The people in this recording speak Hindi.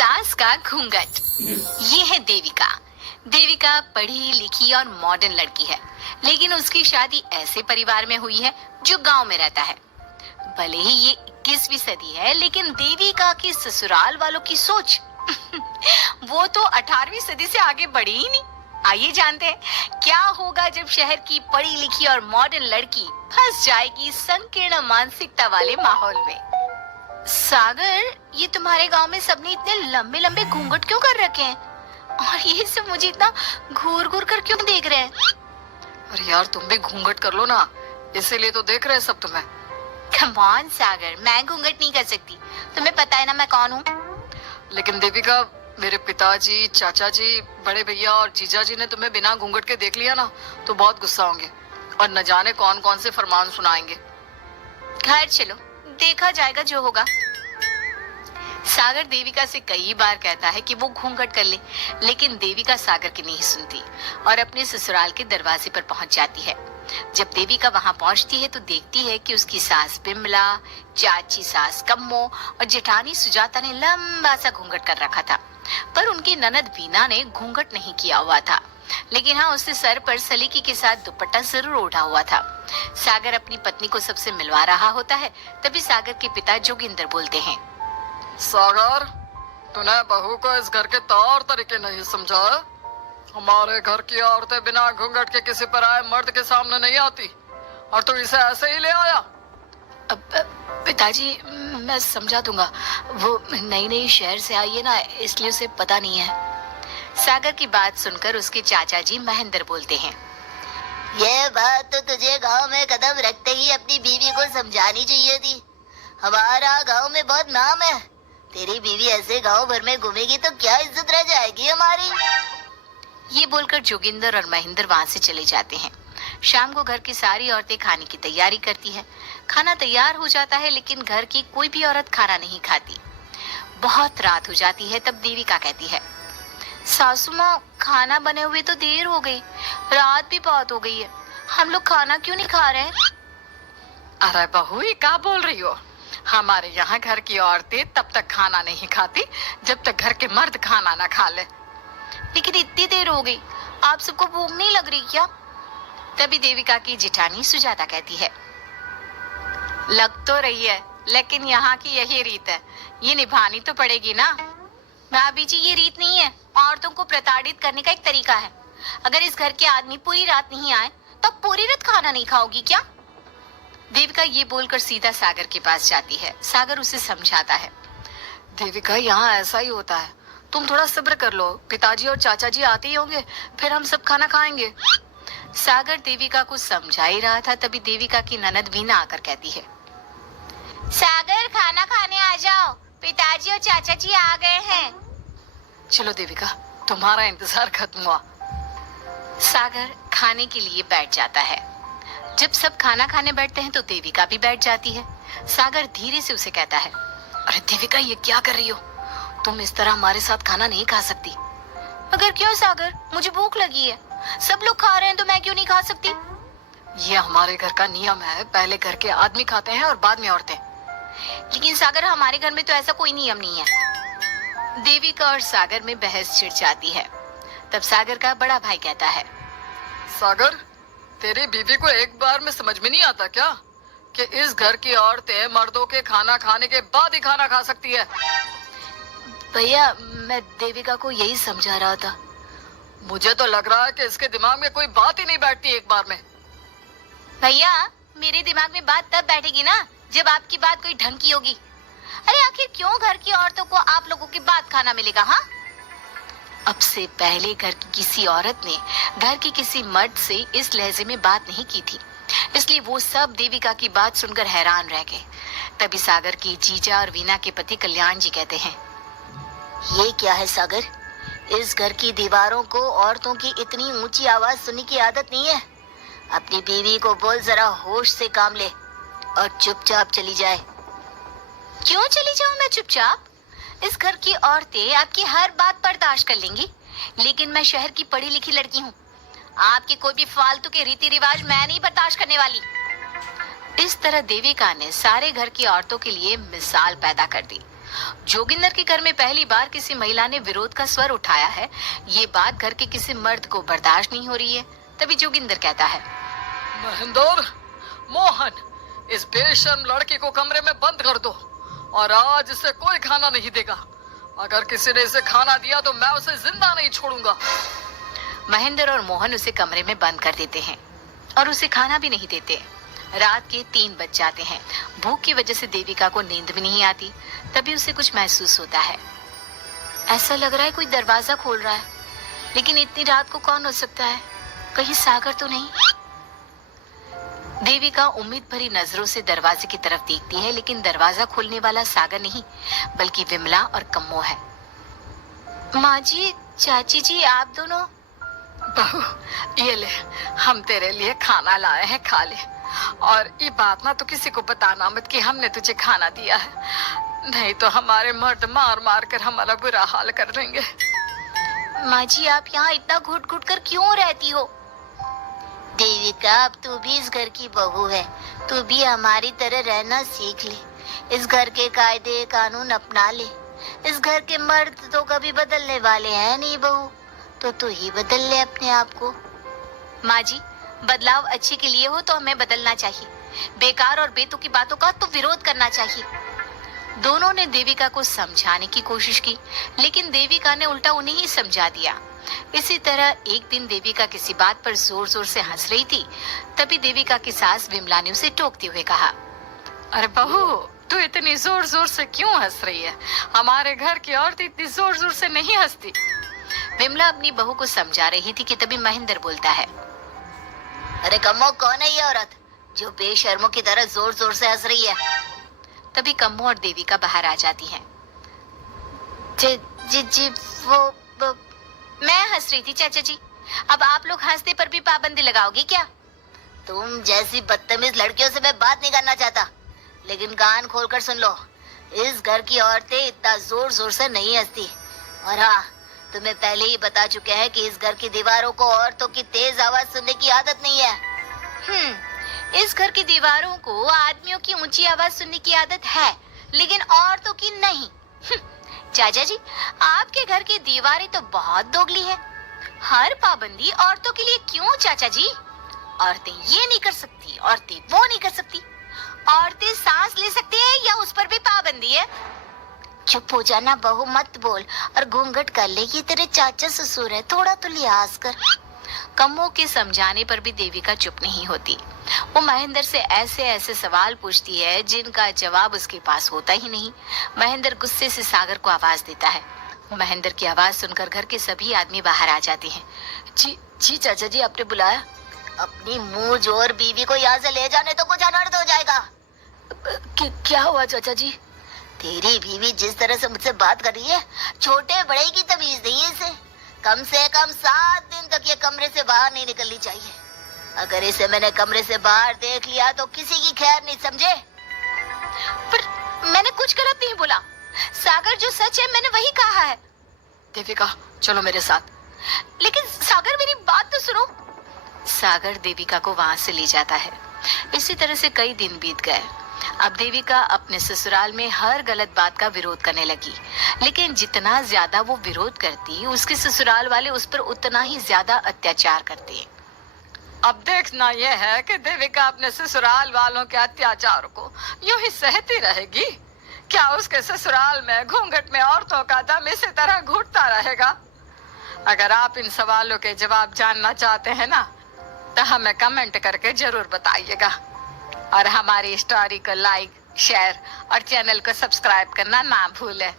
सास का घूंघट। ये है देविका। देविका पढ़ी लिखी और मॉडर्न लड़की है, लेकिन उसकी शादी ऐसे परिवार में हुई है जो गांव में रहता है। भले ही ये 21वीं सदी है, लेकिन देविका की ससुराल वालों की सोच वो तो 18वीं सदी से आगे बढ़ी ही नहीं। आइए जानते हैं क्या होगा जब शहर की पढ़ी लिखी और मॉडर्न लड़की फंस जाएगी संकीर्ण मानसिकता वाले माहौल में। सागर, ये तुम्हारे गांव में सबने इतने लंबे लंबे घूंघट क्यों कर रखे हैं? और ये सब मुझे इतना घूर घूर कर क्यों देख रहे हैं? अरे यार, तुम भी घूंघट कर लो ना, इसीलिए तो देख रहे हैं सब तुम्हें। कम ऑन सागर, मैं घूंघट नहीं कर सकती। तुम्हें पता है ना मैं कौन हूँ। लेकिन देविका, मेरे पिताजी, चाचा जी, बड़े भैया और जीजा जी ने तुम्हें बिना घूंघट के देख लिया ना तो बहुत गुस्सा होंगे और न जाने कौन कौन से फरमान सुनाएंगे। घर चलो, देखा जाएगा जो होगा। सागर देविका से कई बार कहता है कि वो घूंघट कर ले, लेकिन देविका सागर की नहीं सुनती और अपने ससुराल के दरवाजे पर पहुंच जाती है। जब देविका वहां पहुंचती है तो देखती है कि उसकी सास बिमला, चाची सास कम्मो और जेठानी सुजाता ने लंबा सा घूंघट कर रखा था, पर उनकी ननद वीना ने घूंघट नहीं किया हुआ था। लेकिन हाँ, उससे सर पर सलीकी के साथ दुपट्टा जरूर ओढ़ा हुआ था। सागर अपनी पत्नी को सबसे मिलवा रहा होता है, तभी सागर के पिता जोगिंदर बोलते हैं, सागर, तूने बहू को इस घर के तौर तरीके नहीं समझा। हमारे घर की औरतें बिना घूंघट के किसी पर आए मर्द के सामने नहीं आती और तू इसे ऐसे ही ले आया। पिताजी, मैं समझा दूंगा। वो नई नई शहर से आई है ना, इसलिए उसे पता नहीं है। सागर की बात सुनकर उसके चाचा जी महेंद्र बोलते हैं, ये बात तो तुझे गांव में कदम रखते ही अपनी बीवी को समझानी चाहिए थी। हमारा गांव में बहुत नाम है। तेरी बीवी ऐसे गांव भर में घूमेगी तो क्या इज्जत रह जाएगी हमारी। ये बोलकर जोगिंदर और महेंद्र वहां से चले जाते हैं। शाम को घर की सारी औरतें खाने की तैयारी करती हैं। खाना तैयार हो जाता है, लेकिन घर की कोई भी औरत खाना नहीं खाती। बहुत रात हो जाती है, तब देविका कहती है, सासू माँ, खाना बने हुए तो देर हो गई, रात भी बहुत हो गई है, हम लोग खाना क्यों नहीं खा रहे हैं? अरे बहू, ये क्या बोल रही हो? हमारे यहाँ घर की औरतें तब तक खाना नहीं खाती जब तक घर के मर्द खाना ना खा ले। लेकिन इतनी देर हो गई, आप सबको भूख नहीं लग रही क्या? तभी देविका की जेठानी सुजाता कहती है, लग तो रही है, लेकिन यहाँ की यही रीत है, ये निभानी तो पड़ेगी ना। भाभी जी, ये रीत नहीं है, औरतों को प्रताड़ित करने का एक तरीका है। अगर इस घर के आदमी पूरी रात नहीं आए तो पूरी रात खाना नहीं खाओगी क्या? देविका ये बोलकर सीधा सागर के पास जाती है। सागर उसे समझाता है, देविका, यहाँ ऐसा ही होता है, तुम थोड़ा सब्र कर लो, पिताजी और चाचा जी आते ही होंगे, फिर हम सब खाना खाएंगे। सागर देविका को समझा ही रहा था, तभी देविका की ननद वीना आकर कहती है, सागर, खाना खाने आ जाओ, पिताजी और चाचा जी आ गए हैं। चलो देविका, तुम्हारा इंतजार खत्म हुआ। सागर खाने के लिए बैठ जाता है। जब सब खाना खाने बैठते हैं तो देविका भी बैठ जाती है। सागर धीरे से उसे कहता है, अरे देविका, ये क्या कर रही हो? तुम इस तरह हमारे साथ खाना नहीं खा सकती। मगर क्यों सागर, मुझे भूख लगी है, सब लोग खा रहे हैं तो मैं क्यों नहीं खा सकती? ये हमारे घर का नियम है, पहले घर के आदमी खाते हैं और बाद में औरतें। लेकिन सागर, हमारे घर में तो ऐसा कोई नियम नहीं है। देविका और सागर में बहस छिड़ जाती है। तब सागर का बड़ा भाई कहता है, सागर, तेरी बीवी को एक बार में समझ में नहीं आता क्या कि इस घर की औरतें मर्दों के खाना खाने के बाद ही खाना खा सकती है? भैया, मैं देविका को यही समझा रहा था। मुझे तो लग रहा है कि इसके दिमाग में कोई बात ही नहीं बैठती एक बार में। भैया, मेरे दिमाग में बात तब बैठेगी ना जब आपकी बात कोई ढंग की होगी। अरे आखिर क्यों घर की औरतों को आप लोगों की बात खाना मिलेगा? हाँ, अब से पहले घर की किसी औरत ने घर के किसी मर्द से इस लहजे में बात नहीं की थी, इसलिए वो सब देविका की बात सुनकर हैरान रह गए। तभी सागर की जीजा और वीना के पति कल्याण जी कहते हैं, ये क्या है सागर, इस घर की दीवारों को औरतों की इतनी ऊंची आवाज सुनने की आदत नहीं है। अपनी बीवी को बोल जरा होश से काम ले और चुपचाप चली जाए। क्यों चली जाऊं मैं चुपचाप? इस घर की औरतें आपकी हर बात बर्दाश्त कर लेंगी, लेकिन मैं शहर की पढ़ी लिखी लड़की हूँ। आपके कोई भी फालतू के रीति रिवाज मैं नहीं बर्दाश्त करने वाली। इस तरह देविका ने सारे घर की औरतों के लिए मिसाल पैदा कर दी। जोगिंदर के घर में पहली बार किसी महिला ने विरोध का स्वर उठाया है, ये बात घर के किसी मर्द को बर्दाश्त नहीं हो रही है। तभी जोगिंदर कहता है, महेंद्र, मोहन, इस बेशर्म लड़की को कमरे में बंद कर दो और आज इसे कोई खाना नहीं देगा। अगर किसी ने इसे खाना दिया तो मैं उसे जिंदा नहीं छोड़ूंगा। महेंद्र और मोहन उसे कमरे में बंद कर देते हैं और उसे खाना भी नहीं देते। रात के 3 बज जाते हैं। भूख की वजह से देविका को नींद भी नहीं आती। तभी उसे कुछ महसूस होता है। ऐसा लग रहा है कोई दरवाजा खोल रहा है, लेकिन इतनी रात को कौन हो सकता है? कहीं सागर तो नहीं? देविका उम्मीद भरी नजरों से दरवाजे की तरफ देखती है, लेकिन दरवाजा खोलने वाला सागर नहीं, बल्कि विमला और कम्मो है। माँ जी, चाची जी, आप दोनों? बहू, ये ले, हम तेरे लिए खाना लाए हैं, खा ले। और ये बात ना तो किसी को बताना मत कि हमने तुझे खाना दिया है, नहीं तो हमारे मर्द मार मार कर हमारा बुरा हाल कर देंगे। माँ जी, आप यहाँ इतना घुट घुट कर क्यों रहती हो? देविका, अब तू भी इस घर की बहू है, तू भी हमारी तरह रहना सीख ले। इस घर के कायदे कानून अपना ले। इस घर के मर्द तो कभी बदलने वाले हैं नहीं बहू, तो तू ही बदल ले अपने आप को। माँ जी, बदलाव अच्छे के लिए हो तो हमें बदलना चाहिए। बेकार और बेतुकी बातों का तो विरोध करना चाहिए। दोनों ने देविका को समझाने की कोशिश की, लेकिन देविका ने उल्टा उन्हें ही समझा दिया। इसी तरह एक दिन देविका किसी बात पर जोर जोर से हंस रही थी। तभी देविका की सास विमला ने उसे टोकते हुए कहा, अरे बहू, तू इतनी जोर जोर से क्यों हंस रही है? हमारे घर की औरत इतनी जोर जोर से नहीं हंसती। विमला अपनी बहू को समझा रही थी कि तभी महेंद्र बोलता है, अरे कम्मो, कौन है ये औरत जो बेशर्मों की तरह जोर जोर से हंस रही है? तभी कम्मो और देविका बाहर आ जाती हैं। जी जी जी, वो मैं हंस रही थी चाचा जी। अब आप लोग हंसने पर भी पाबंदी लगाओगे क्या? तुम जैसी बदतमीज लड़कियों से मैं बात नहीं करना चाहता, लेकिन कान खोलकर सुन लो, इस घर की औरतें इतना जोर जोर से नहीं हंसती। और हाँ, तुम्हें पहले ही बता चुके हैं कि इस घर की दीवारों को औरतों की तेज आवाज सुनने की आदत नहीं है। इस घर की दीवारों को आदमियों की ऊंची आवाज सुनने की आदत है, लेकिन औरतों की नहीं। चाचा जी, आपके घर की दीवारें तो बहुत दोगली है। हर पाबंदी औरतों के लिए क्यों चाचा जी? औरतें ये नहीं कर सकती, औरतें वो नहीं कर सकती। औरतें सांस ले सकती है या उस पर भी पाबंदी है? चुप हो जाना बहू, मत बोल और घूंघट कर ले। ये तेरे चाचा ससुर है, थोड़ा तो लिहाज कर। कम्मो के समझाने पर भी देविका चुप नहीं होती। वो महेंद्र से ऐसे ऐसे सवाल पूछती है जिनका जवाब उसके पास होता ही नहीं। महेंद्र गुस्से से सागर को आवाज देता है। महेंद्र की आवाज सुनकर घर के सभी आदमी बाहर आ जाते हैं। जी जी चाचा जी, आपने बुलाया? अपनी मुंह जोर बीवी को यहाँ से ले जाने तो कुछ अनर्थ हो जाएगा। क्या हुआ चाचा जी? तेरी बीवी जिस तरह से मुझसे बात कर रही है, छोटे बड़े की तमीज नहीं है इसे। कम से कम 7 दिन तक ये कमरे से बाहर नहीं निकलनी चाहिए। अगर इसे मैंने कमरे से बाहर देख लिया तो किसी की खैर नहीं, समझे? पर मैंने कुछ गलत नहीं बोला। सागर जो सच है मैंने वही कहा है। देविका, चलो मेरे साथ। लेकिन सागर, मेरी बात तो सुनो। सागर देविका को वहां से ले जाता है। इसी तरह से कई दिन बीत गए। अब देविका अपने ससुराल में हर गलत बात का विरोध करने लगी, लेकिन जितना ज्यादा वो विरोध करती, उसके ससुराल वाले उस पर उतना ही ज्यादा अत्याचार करते। अब देखना यह है कि देविका अपने ससुराल वालों के अत्याचार को यूं ही सहती रहेगी। क्या उसके ससुराल में घूंघट में औरतों का दम इसी तरह घुटता रहेगा? अगर आप इन सवालों के जवाब जानना चाहते हैं ना, तो हमें कमेंट करके जरूर बताइएगा। और हमारी स्टोरी को लाइक, शेयर और चैनल को सब्सक्राइब करना ना भूलें।